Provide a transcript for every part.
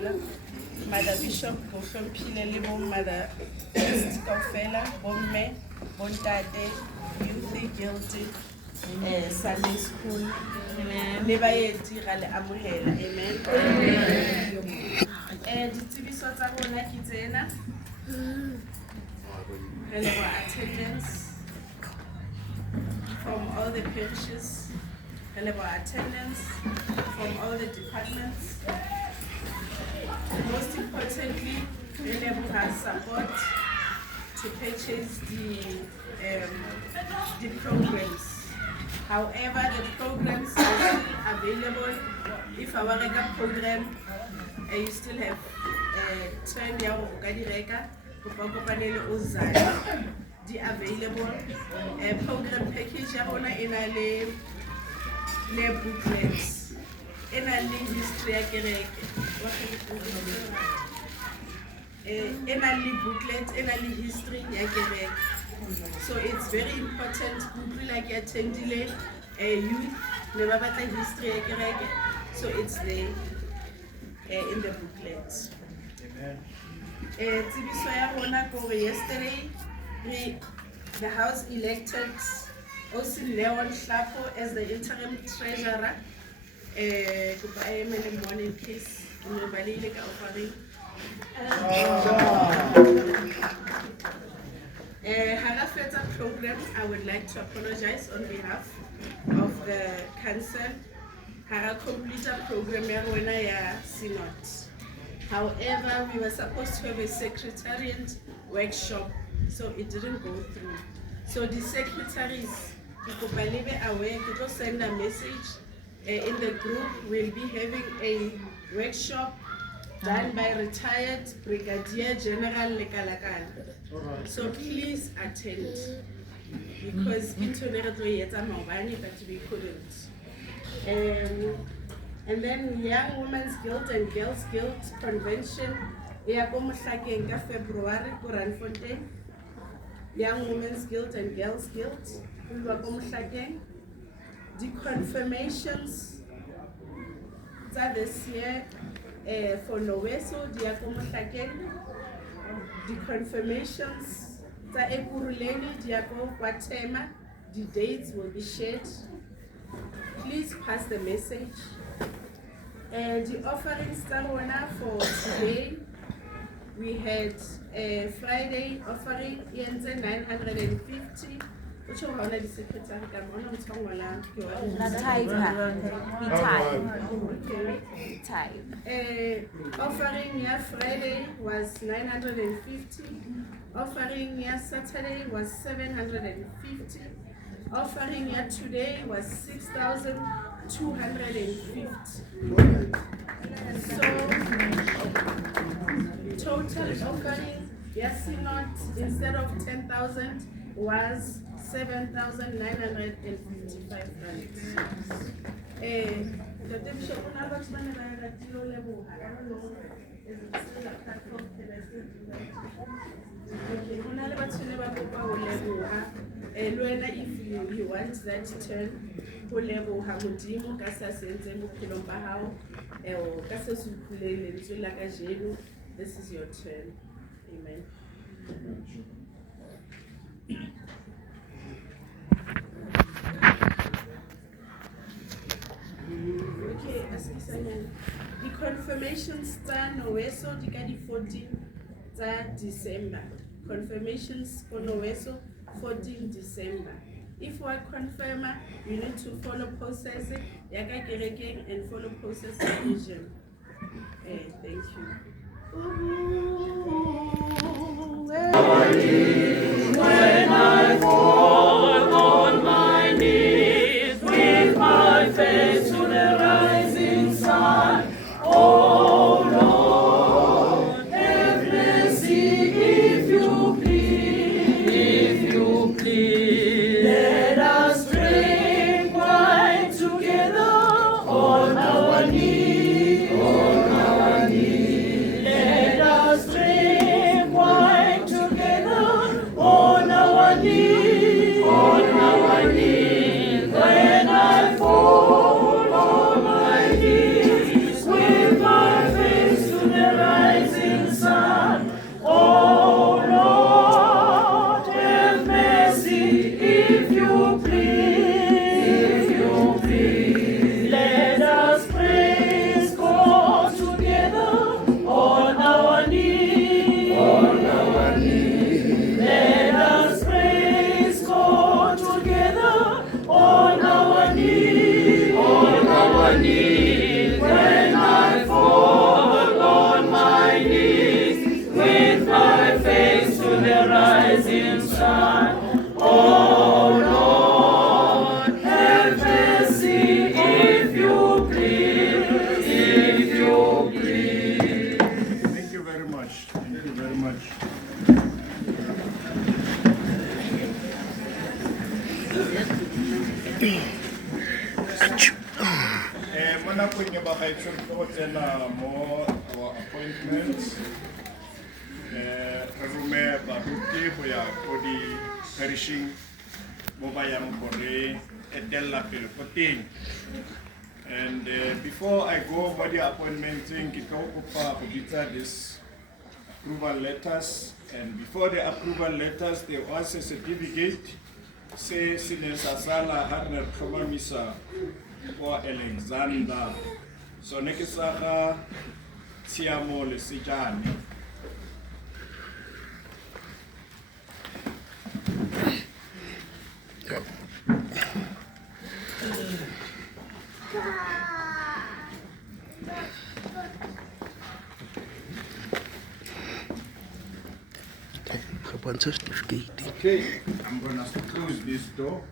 kaofela, Mother Bishop Bohlomphile le bo Mother East kaofela, bomme, bontate, Youth Guilty, Sunday School, le baeti ra le amohela, amen. Ditsebiso tsa rona ke tsena. Re leboha attendance from all the parishes. Re leboha attendance from all the departments. Most importantly, we leboha support to purchase the programs. However, the programs are still available. If our rega program, you still have time ya go ka di reka, kopa kopanele o zaya di available. Program package ya rona ena le booklets, ena le history ya kereke, ena le booklet, ena le history ya kereke. So it's very important. Like you attendile youth, le ba batla history ya kereke. So it's there in the booklet. Amen. Tsebiso ya rona gore yesterday the house elected Osi Leon Hlapo as the interim treasurer. Kopa emele morning please. Nobalile ka offering. Harafeta programs, I would like to apologize on behalf of the council. Hara complete program ya rona ya synod. However, we were supposed to have a secretariat workshop, so it didn't go through. So the secretaries, aware, to send a message in the group. We'll be having a workshop done by retired Brigadier General Lekalakala. So please attend, because internet but we couldn't. And then Young Women's Guild and Girls Guild Convention, February, Kuranfontein. Young Women's Guild and Girls Guild, the confirmations this year for Noweso, the confirmations the dates will be shared. Please pass the message. The offerings for today, we had a Friday offering 950. Which one the secretary offering here Friday was 950. Offering here Saturday was 750. Offering here today was 6,250. So total offering, yes, not instead of 10,000 was 7,955 rands. The bishop I don't know, is it still a platform? If you want that turn, this is your turn. Amen. Okay, the confirmations start Noweso, the 14th December. Confirmations for Noweso, 14 December. If you are confirmer, you need to follow process and follow process vision. Thank you. When I fall on my knees with my face to the rising sun, oh Lord, have mercy if you please. Let us drink wine together on our knees, Let us drink wine together gaetsho ke go tsena mo our appointments. Re rome baruti go ya ko di-perishing mo ba yang gore etella pele ko teng. And before I go for the appointment, ke tlo kopa go bitsa this approval letters. And before the approval letters, there was a certificate say Sinesa Sala Harner Kamamisa or Alexander. So Nekisaka Tiamo Lesijani. Okay, I'm gonna close this door.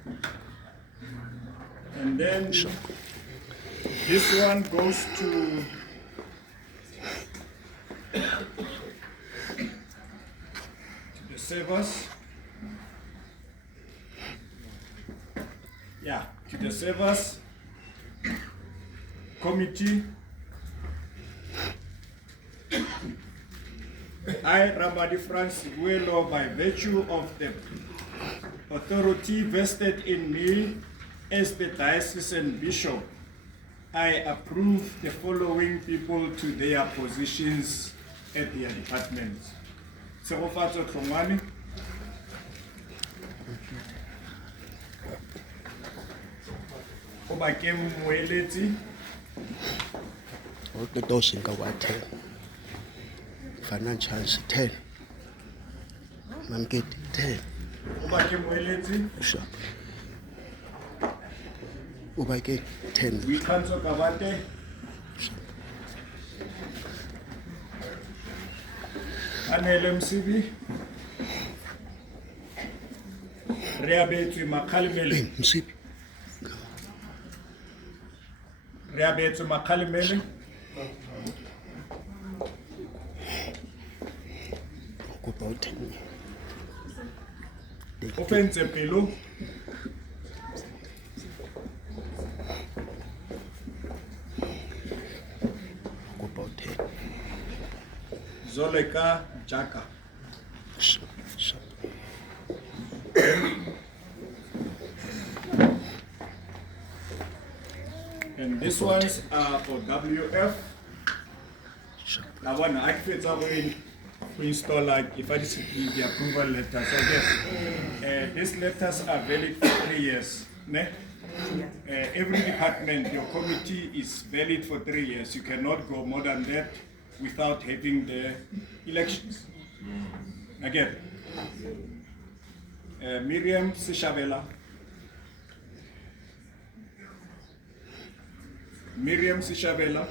And then this one goes to the servers. Yeah, to the servers committee. I, Ramadi Francis Guelo, by virtue of the authority vested in me as the diocesan bishop, I approve the following people to their positions at their departments. Serofatso Tlongwane, Obakeng Moeletsi, financials 10. Mamketi 10. Obakeng Moeletsi, Sure. Ubake 10. Wikanzo Kabate, Anele Msibi, Reabetswe Makhalemele, Msipi. Reabetswe Makhalemele, About 10. Ofense Pelo, About 10. Zoleka Jaka. Sure. And these ones are for WF. Sure. Now one I we install like if I just give the approval letter. So again, these letters are valid for 3 years. Ne? Every department, your committee is valid for 3 years. You cannot go more than that without having the elections. Again, Miriam Sishabela. Miriam Sishabela.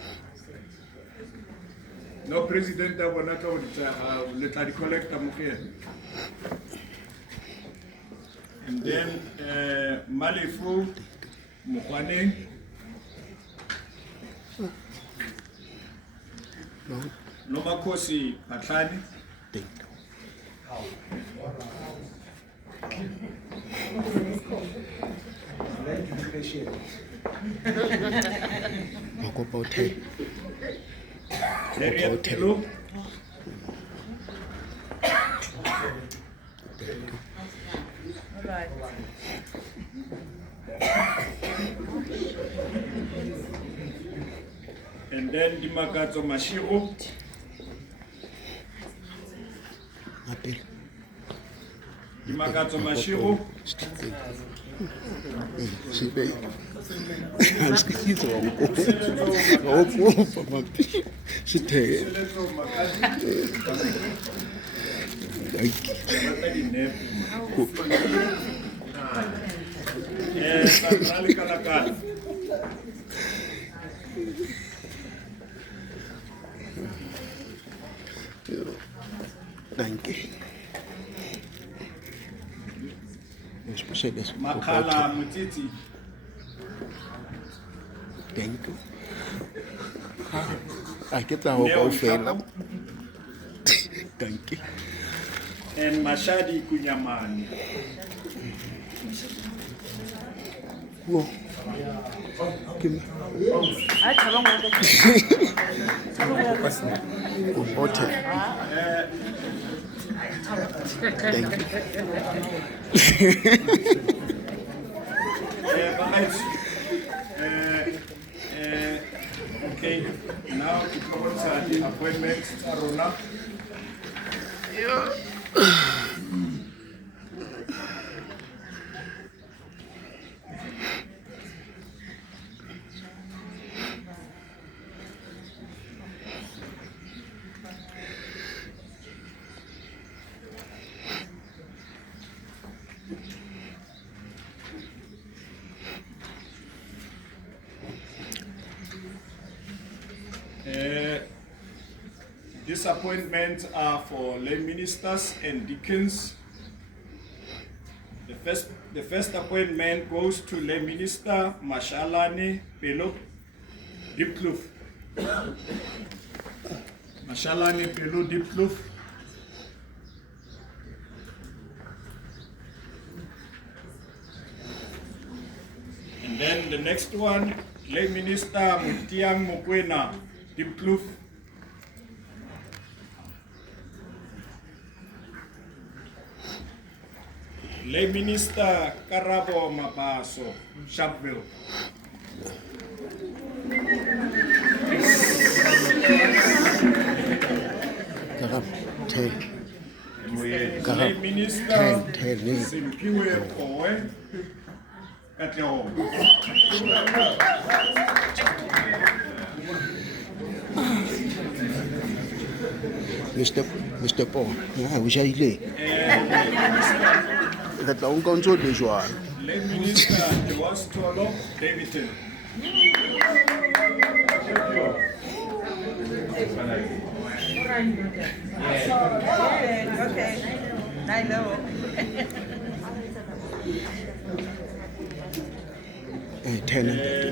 No president of Wanaka would let the collector Mukhe. And then Malifu Mukwane. Nomakosi Patlani. About 10. Harriet Telo. Right. And then Dimakato Mashiro. Apel. Dimakato Mashiro. Sibe. Ansikizo ngokufa maphi. Sitheke. Santrali Kalakala. Thank you. Especially Makala Mutiti. Thank you. I get the whole fail. Thank you. And Mashadi Kunyamani. Whoa. Give me. Okay. Thank you. Guys, okay, now to commence the appointment, Arona. These appointments are for lay ministers and deacons. The first appointment goes to lay minister Mashalane Pelo Diepkloof. Mashalane Pelo Diepkloof. And then the next one, lay minister Mutiang Mokwena Diepkloof. Lay Minister Karabo Mabaso, Sharpeville. Lay Minister Simpiwe Owe, Katleo. Mr. Paul, vous allez. C'est un contrôle de joie. Lay Minister Joas Tolo, Davidson. Okay, I know.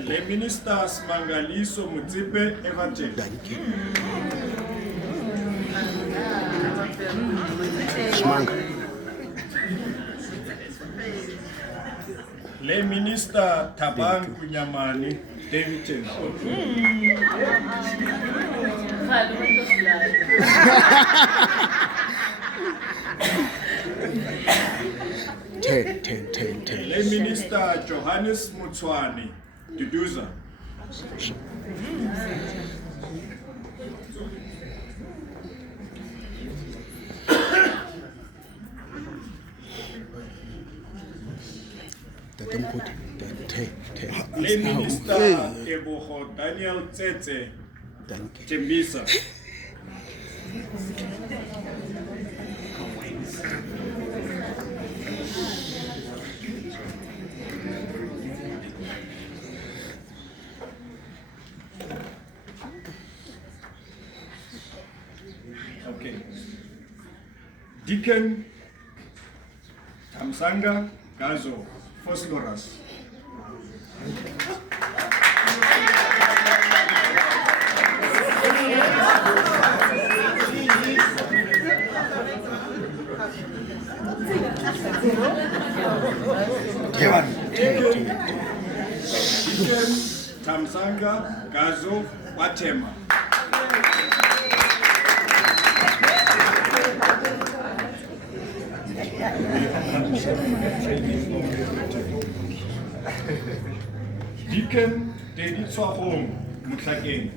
Lay Minister Smangaliso Mutsipe Evangel. Thank you. Smanga. Lay Minister Taban Kunyamani, Davidson. Ten. Lay Minister Johannes Mutswani, Duduza. Lay Minister Eboho Daniel Tsetse, Thank you. Tembisa. Okay. Deacon Tamsanga Gazo, Fosloras. Deacon Tamsanga Gazo Watema. Deacon Dedi Tswahong Mutlakeng.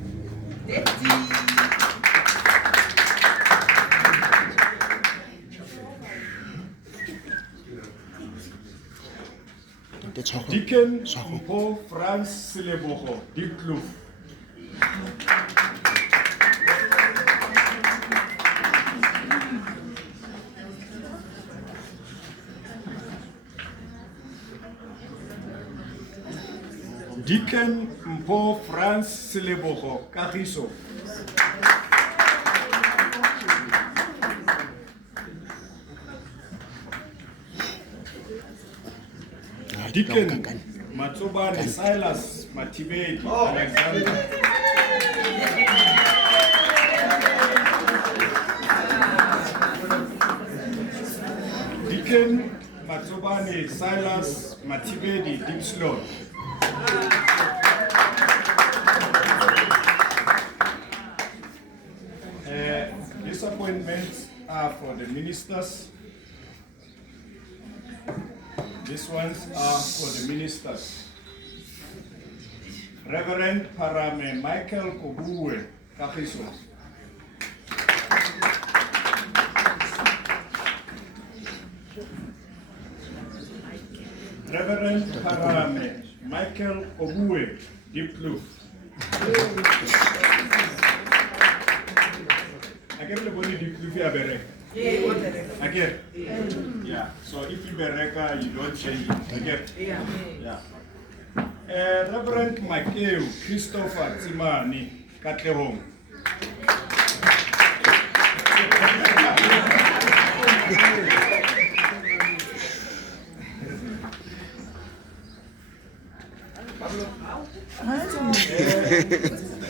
Deacon Mpo Franz Silebogo, Diepkloof. Deacon Mpo Franz Silebogo, Kagiso. Deacon Matsobane Silas Matibedi Alexander. Deacon Matsobane Silas Matibedi Deep Slot. These appointments are for the ministers. These ones are for the ministers. Reverend Parame Michael Kobuwe Kagiso. Reverend Parame Michael Kobuwe Diplu. Again, the body Diplu Fiabere. Again? Yeah. So if you bereka, you don't change it. Again? Yeah. Reverend Makeu Christopher Tsimani Katlehong.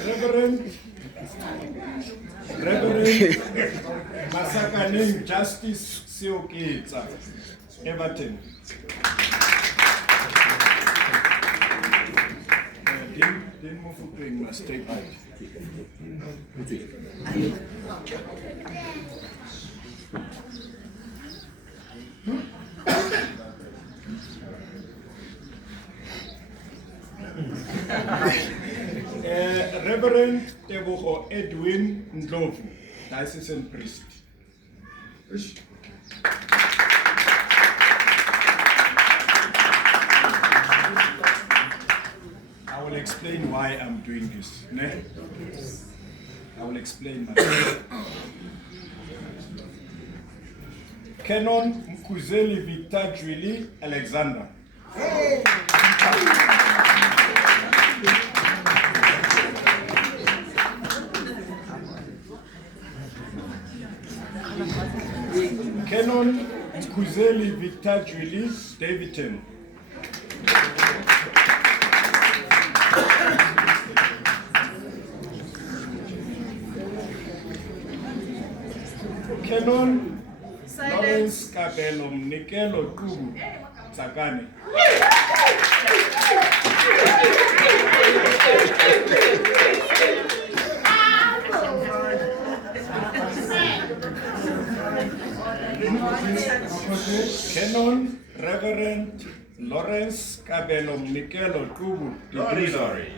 Reverend Masakaning Justice Siokitsa, Everton. Din Mufuping must take out. Reverend Tebogo Edwin Ndlovu, diocesan priest. I will explain why I'm doing this. Ne? I will explain myself. Canon Mkuzeli Vitajwili Alexander. Canon Mkuzeli Vitajwili Davidson. Canon Lawrence Kabelo Mnikelo Tugu Tsakane. Canon Reverend Lawrence Kabelo Mnikelo Tugu Sorry.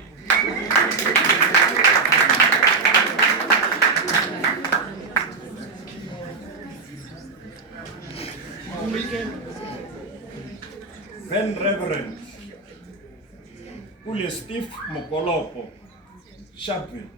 Then Reverend Ule Steve Mokolopo, Sharpeville.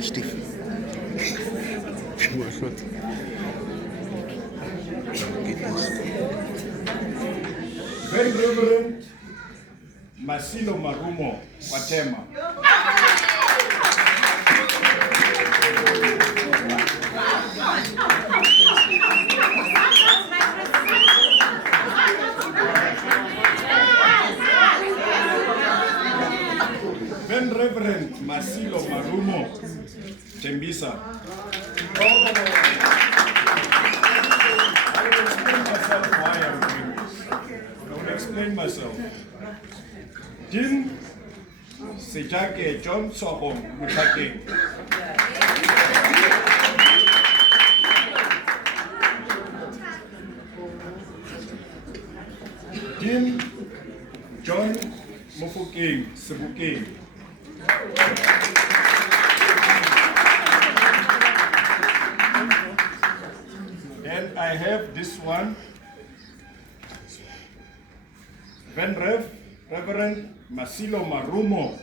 Steve. Very Reverend Masilo Marumo, Watema. Then Reverend Masilo Marumo, Tembisa. I will explain myself. Din Sejake John Sohom Mutake. Din John Mufuking Sibuking. And I have this one. Reverend Masilo Marumo,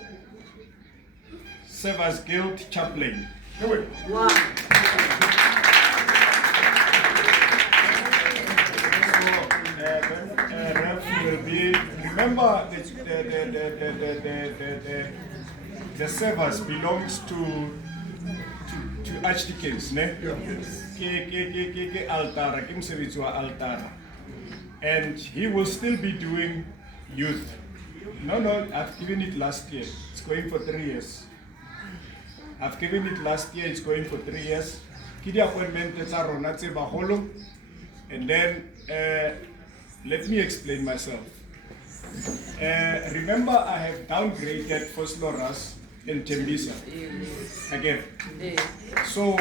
Service Guild Chaplain. Wow. Rev will be, remember the service belongs to archdeacons, ne? Ke altara, ke mosebetsi wa altara. And he will still be doing youth. No, I've given it last year. It's going for 3 years. I've given it last year, it's going for 3 years. Ke di-appointment tsa rona tse bagolo. And then, let me explain myself. Remember, I have downgraded Vosloorus and Tembisa. Again. So,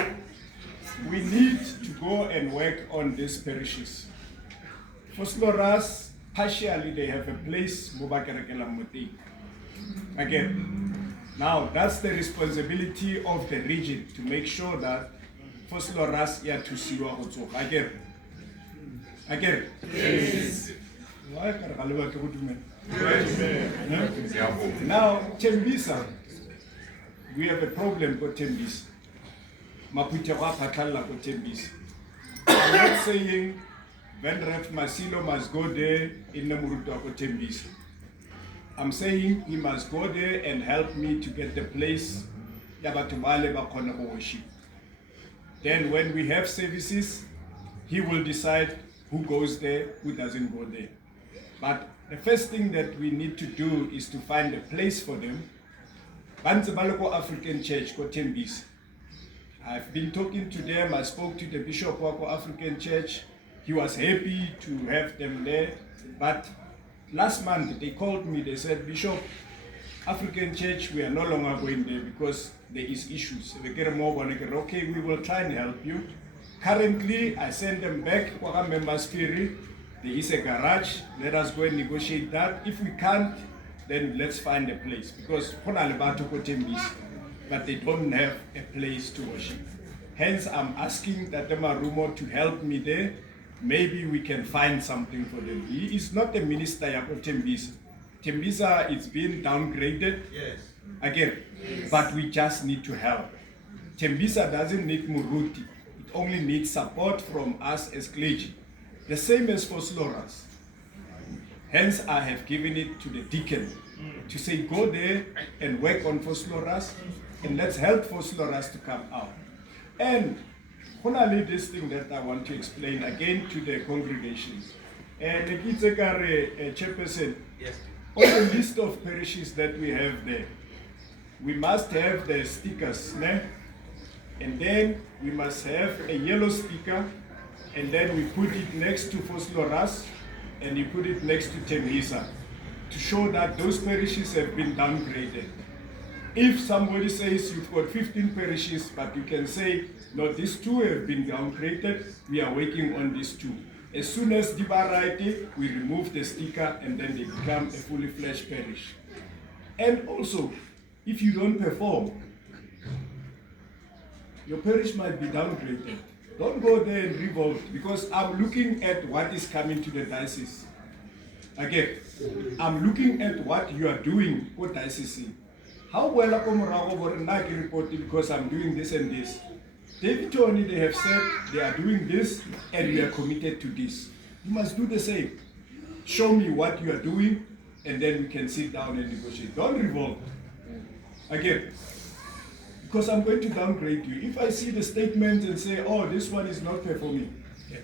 we need to go and work on these parishes. Vosloorus, partially they have a place, again. Now, that's the responsibility of the region to make sure that Vosloorus ya to siwa go again. Again. Yes. Now, Tembisa, we have a problem with Tembisa. Maputewa Patala with Tembisa. I'm not saying Venref Masilo must go there in the Muruta with Tembisa. I'm saying he must go there and help me to get the place Yabatumale Bakona worship. Then when we have services, he will decide who goes there, who doesn't go there. But the first thing that we need to do is to find a place for them. Banzabaloko African Church, Tembisa. I've been talking to them. I spoke to the Bishop of African Church. He was happy to have them there. But last month they called me. They said, Bishop, African Church, we are no longer going there because there is issues. Okay, we will try and help you. Currently, I send them back to our member spirit. There is a garage. Let us go and negotiate that. If we can't, then let's find a place because but they don't have a place to worship. Hence, I'm asking that Marumo to help me there. Maybe we can find something for them. He is not a minister of Tembisa. Tembisa is being downgraded. Yes. Again, yes. But we just need to help. Tembisa doesn't need Muruti. It only needs support from us as clergy. The same as Vosloorus. Hence, I have given it to the deacon to say, go there and work on Vosloorus, and let's help Vosloorus to come out. And finally, this thing that I want to explain again to the congregations. And the chairperson, yes. On the list of parishes that we have there, we must have the stickers, né? And then we must have a yellow sticker, and then we put it next to Vosloorus, and you put it next to Tembisa, to show that those parishes have been downgraded. If somebody says you've got 15 parishes, but you can say, no, these two have been downgraded, we are working on these two. As soon as Dibarite, we remove the sticker and then they become a fully fledged parish. And also, if you don't perform, your parish might be downgraded. Don't go there and revolt, because I'm looking at what is coming to the diocese. Again, I'm looking at what you are doing for diocese. How well I come around reporting because I'm doing this and this. David Tony, they have said they are doing this and we are committed to this. You must do the same. Show me what you are doing and then we can sit down and negotiate. Don't revolt. Again, because I'm going to downgrade you. If I see the statement and say, oh, this one is not performing,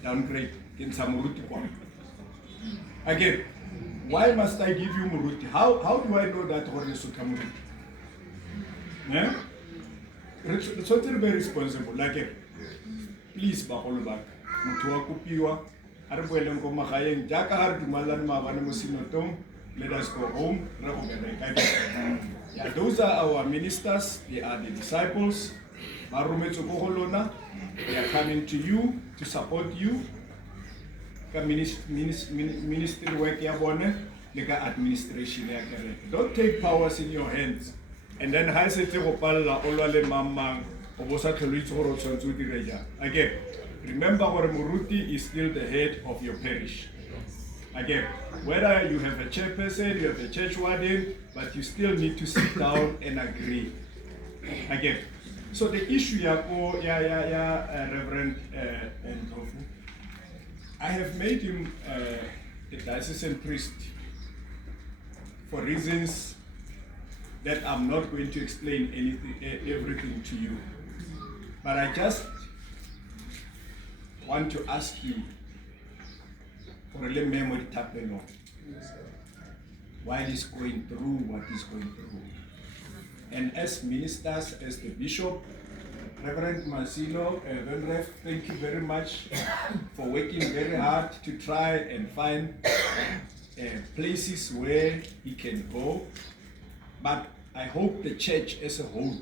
downgrade. Again, why must I give you Muruti? How do I know that Horesuka Muruti? Eh? It's not very responsible. Like, please, Baholo back. Mutua Kupiwa, Arbuelem Komahayeng, Jakahar, Dumalan Mavana Musinotom, let us go home. Yeah, those are our ministers, they are the disciples. They are coming to you to support you. Ministry work, administration. Don't take powers in your hands. And then again, remember Muruti is still the head of your parish. Again, whether you have a chairperson, you have a church warden, but you still need to sit down and agree. Again, so the issue, Reverend Ntofu, I have made him a diocesan priest for reasons that I'm not going to explain everything to you. But I just want to ask you for a little memory tapeno while he's going through what he's going through. And as ministers, as the Bishop, Reverend Masino, Venref, thank you very much for working very hard to try and find places where he can go. But I hope the church as a whole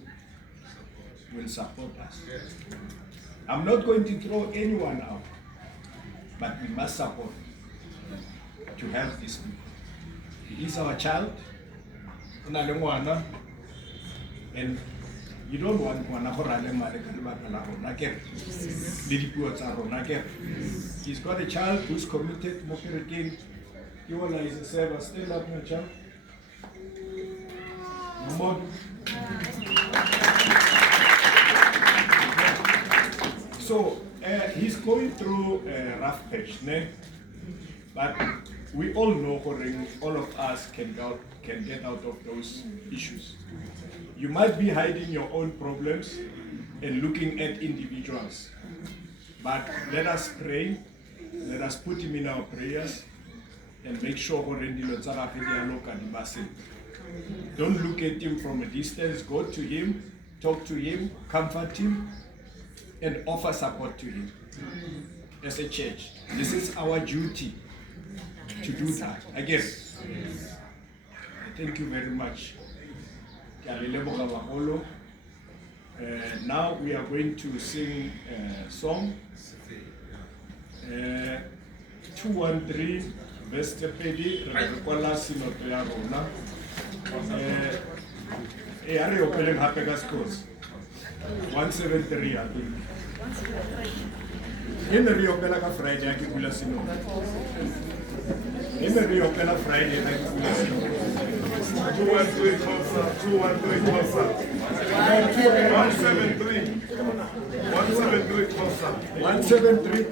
will support us. I'm not going to throw anyone out, but we must support to help these people. He is our child, and you don't want he's got a child who's committed. Yola is a server. Stand up, my child. So he's going through a rough patch, but we all know, all of us can get out of those issues. You might be hiding your own problems and looking at individuals, but let us pray, let us put him in our prayers and make sure don't look at him from a distance, go to him, talk to him, comfort him, and offer support to him. As a church, this is our duty to do that. Again, thank you very much. Now we are going to sing a song. 213 verse 30 rekwala sinoto ya rona. Are you opening happy gas course? 173 I think. In the Rio Pela Friday, I give you a sino. In the Rio Pela Friday, I give you a sino. 213 closer, 213 closer. 173. 173 closer. 173 closer.